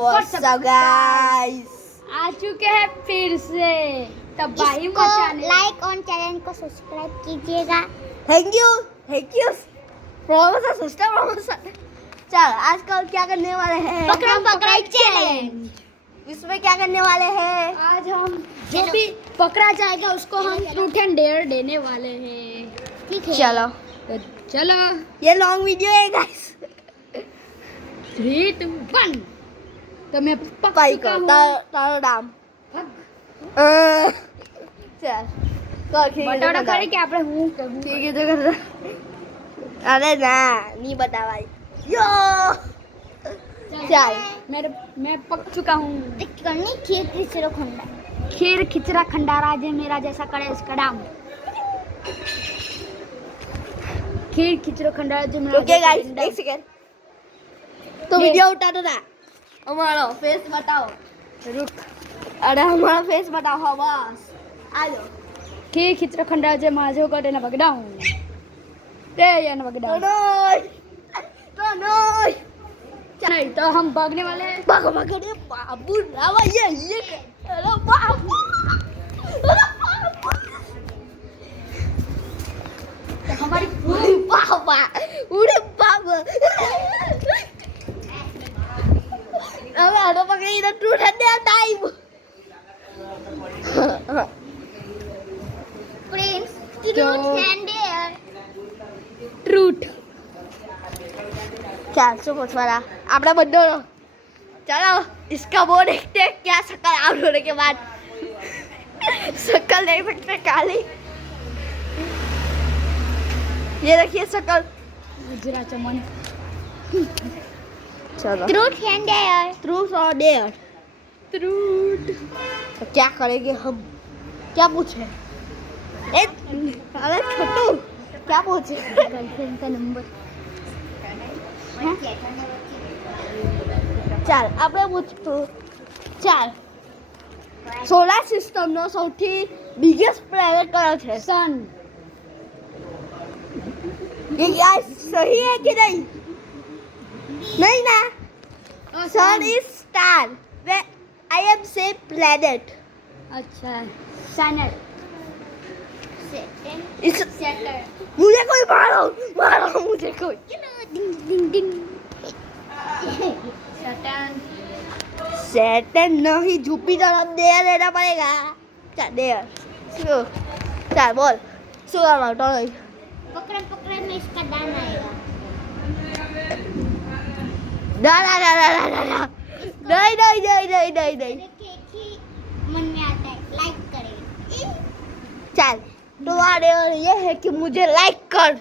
What's up guys? आ चुके हैं फिर से तबाही मचाने। लाइक और चैनल को सब्सक्राइब कीजिएगा। Thank you. Promotion system promotion. चल आज कल क्या करने वाले हैं? पकड़म पकड़ाई चैलेंज। इसमें क्या करने वाले हैं? आज हम जो भी पकड़ा जाएगा उसको हम ट्रूथ एंड डेयर देने वाले हैं। ठीक है, चलो तो चलो ये लॉन्ग वीडियो है गाइस। 3 2 1 तो मैं पक पाई चुका को हूँ। तारो नाम चल બટાટા ખરી કે આપણે હું કહું ठीक है तो कर अरे ना नहीं बता भाई यो चल मैं पक चुका हूँ। करनी खीर खिचड़ो खंडा। खीर खिचड़ा खंडारा जे मेरा जैसा करे इसका नाम। खीर खिचड़ो खंडारा जो मेरा ओके गाइस एक सेकंड तो वीडियो उठा दो ना हमारा फेस बताओ रुक अरे हमारा फेस बताओ हाँ बस आ जाओ खीर खिचड़ा खंडारा जे माझो करे ना बगडाऊं ते या ना बगडाऊं नोय नहीं तो हम भागने वाले हैं। भागो भागो रे बाबू रावा ये अरे बाबू हमारी उड़े बाबा अब आडो पकड़ी इधर टूट दे time friends truth and dare. Truth चल सुनो वाला आपने बंदो चलो इसका वो देखते हैं क्या शक्ल आउट होने के बाद शक्ल देख सकते हैं काली ये देखिए शक्ल गुजरा चमन चलो ट्रूथ एंड डेयर। ट्रूथ और डेयर ट्रूथ तो क्या करेंगे हम क्या पूछे अरे छोटू क्या पूछे गर्लफ्रेंड का नंबर। ચાલ આપણે પૂછતું ચાલ સોલાર સિસ્ટમનો સૌથી બિગેસ્ટ પ્લેનેટ કયો છે सन ये क्या सही है कि नहीं नहीं ना सन इज स्टार वे आई एम से प्लेनेट अच्छा सैटर्न इस मुझे कोई मारो मुझे कोई ding ding ding. Saturn Saturn नहीं जुपिटर अब डेयर लेना पड़ेगा चल डेयर चल बोल શું કરવાનું તો નહીં पकड़म पकड़म में इसका दान आएगा। ના ના ના ના ના ના ના नहीं देखिए एक ही मन में आता है, लाइक करें। चल तुम्हारे और ये है कि मुझे लाइक कर